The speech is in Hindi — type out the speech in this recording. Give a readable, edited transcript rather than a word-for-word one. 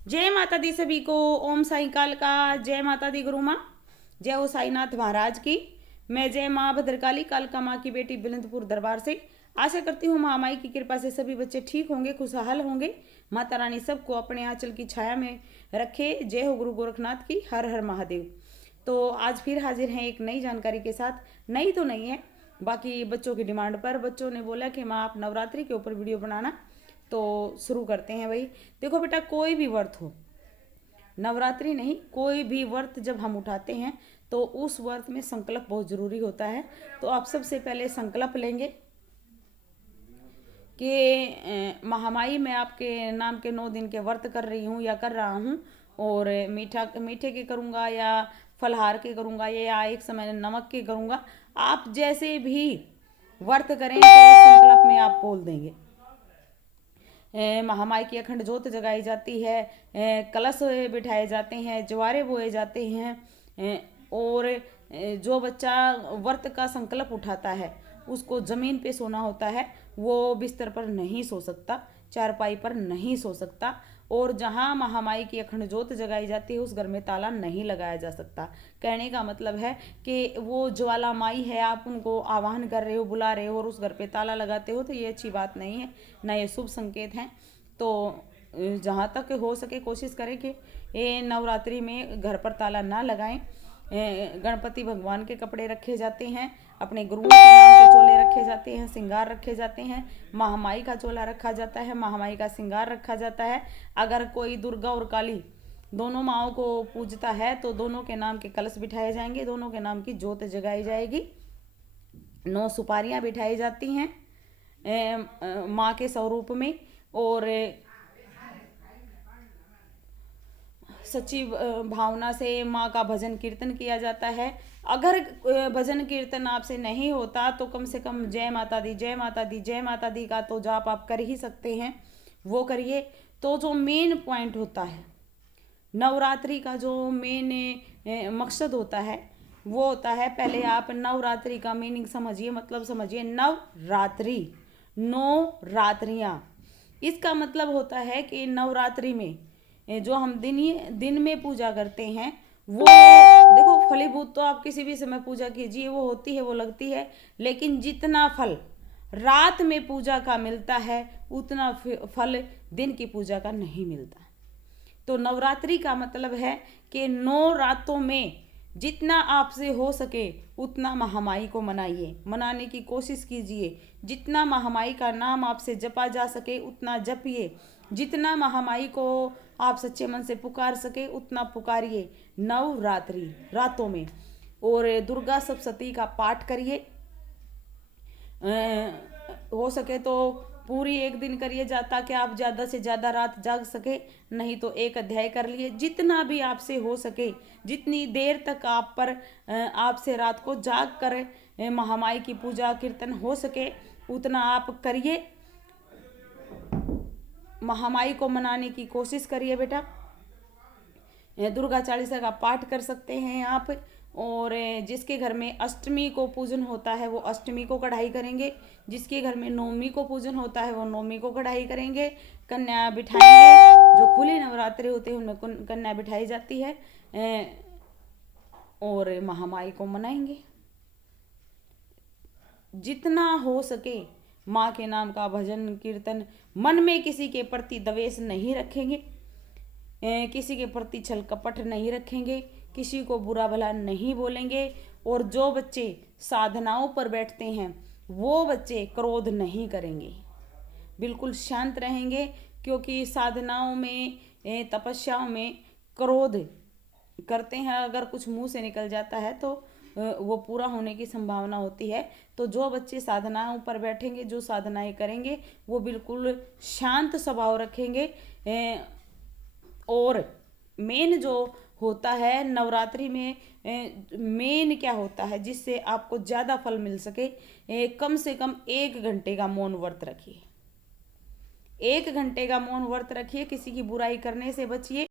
जय माता दी सभी को। ओम साई काल का जय माता दी गुरु माँ। जय हो साईनाथ महाराज की। मैं जय माँ भद्रकाली कालका माँ की बेटी बिलंदपुर दरबार से आशा करती हूँ महामाई की कृपा से सभी बच्चे ठीक होंगे, खुशहाल होंगे। माता रानी सबको अपने आंचल की छाया में रखे। जय हो गुरु गोरखनाथ की। हर हर महादेव। तो आज फिर हाजिर हैं एक नई जानकारी के साथ। नई तो नहीं है, बाकी बच्चों की डिमांड पर बच्चों ने बोला कि माँ आप नवरात्रि के ऊपर वीडियो बनाना, तो शुरू करते हैं भाई। देखो बेटा, कोई भी व्रत हो, नवरात्रि नहीं, कोई भी व्रत जब हम उठाते हैं तो उस व्रत में संकल्प बहुत जरूरी होता है। तो आप सबसे पहले संकल्प लेंगे कि महामाई मैं आपके नाम के 9 दिन के व्रत कर रही हूँ या कर रहा हूँ, और मीठे के करूँगा या फलहार के करूँगा या एक समय नमक के करूँगा। आप जैसे भी व्रत करें तो उस संकल्प में आप बोल देंगे। महामाई की अखंड ज्योत जगाई जाती है, कलश बिठाए जाते हैं, ज्वारे बोए जाते हैं, और जो बच्चा व्रत का संकल्प उठाता है उसको जमीन पे सोना होता है। वो बिस्तर पर नहीं सो सकता, चारपाई पर नहीं सो सकता, और जहाँ महामाई की अखंड ज्योत जगाई जाती है उस घर में ताला नहीं लगाया जा सकता। कहने का मतलब है कि वो ज्वाला माई है, आप उनको आह्वान कर रहे हो, बुला रहे हो और उस घर पे ताला लगाते हो, तो ये अच्छी बात नहीं है, ना ये शुभ संकेत हैं। तो जहाँ तक हो सके कोशिश करें कि ये नवरात्रि में घर पर ताला ना लगाएं। गणपति भगवान के कपड़े रखे जाते हैं, अपने गुरुओं के नाम के चोले रखे जाते हैं, श्रृंगार रखे जाते हैं, महामाई का चोला रखा जाता है, महामाई का श्रृंगार रखा जाता है। अगर कोई दुर्गा और काली दोनों माओं को पूजता है तो दोनों के नाम के कलश बिठाए जाएंगे, दोनों के नाम की ज्योत जगाई जाएगी, 9 सुपारियां बिठाई जाती हैं माँ के स्वरूप में, और सच्ची भावना से माँ का भजन कीर्तन किया जाता है। अगर भजन कीर्तन आपसे नहीं होता तो कम से कम जय माता दी, जय माता दी, जय माता दी का तो जाप आप कर ही सकते हैं, वो करिए। तो जो मेन पॉइंट होता है नवरात्रि का, जो मेन मकसद होता है वो होता है, पहले आप नवरात्रि का मीनिंग समझिए, मतलब समझिए। नवरात्रि, 9 रात्रियां, इसका मतलब होता है कि नवरात्रि में जो हम दिन में पूजा करते हैं वो देखो, फलीभूत तो आप किसी भी समय पूजा कीजिए, वो होती है, वो लगती है, लेकिन जितना फल रात में पूजा का मिलता है उतना फल दिन की पूजा का नहीं मिलता। तो नवरात्रि का मतलब है कि 9 रातों में जितना आपसे हो सके उतना महामाई को मनाइए, मनाने की कोशिश कीजिए। जितना महामाई का नाम आपसे जपा जा सके उतना जपिए, जितना महामाई को आप सच्चे मन से पुकार सके उतना पुकारिए नवरात्रि रातों में। और दुर्गा सप्तशती का पाठ करिए, हो सके तो पूरी एक दिन करिए, ताकि आप ज़्यादा से ज़्यादा रात जाग सके, नहीं तो एक अध्याय कर लिए, जितना भी आपसे हो सके, जितनी देर तक आप पर आपसे रात को जाग कर महामाई की पूजा कीर्तन हो सके उतना आप करिए। महामाई को मनाने की कोशिश करिए बेटा। दुर्गा चालीसा का पाठ कर सकते हैं आप, और जिसके घर में अष्टमी को पूजन होता है वो अष्टमी को कढ़ाई करेंगे, जिसके घर में नवमी को पूजन होता है वो नवमी को कढ़ाई करेंगे। कन्या बिठाएंगे, जो खुले नवरात्रे होते हैं उनमें कन्या बिठाई जाती है, और महामाई को मनाएंगे। जितना हो सके माँ के नाम का भजन कीर्तन, मन में किसी के प्रति द्वेष नहीं रखेंगे, किसी के प्रति छल कपट नहीं रखेंगे, किसी को बुरा भला नहीं बोलेंगे। और जो बच्चे साधनाओं पर बैठते हैं वो बच्चे क्रोध नहीं करेंगे, बिल्कुल शांत रहेंगे, क्योंकि साधनाओं में तपस्याओं में क्रोध करते हैं, अगर कुछ मुंह से निकल जाता है तो वो पूरा होने की संभावना होती है। तो जो बच्चे साधनाओं पर बैठेंगे, जो साधनाएं करेंगे, वो बिल्कुल शांत स्वभाव रखेंगे। और मेन जो होता है नवरात्रि में, मेन क्या होता है जिससे आपको ज़्यादा फल मिल सके, कम से कम 1 घंटे का मौन व्रत रखिए, 1 घंटे का मौन व्रत रखिए, किसी की बुराई करने से बचिए।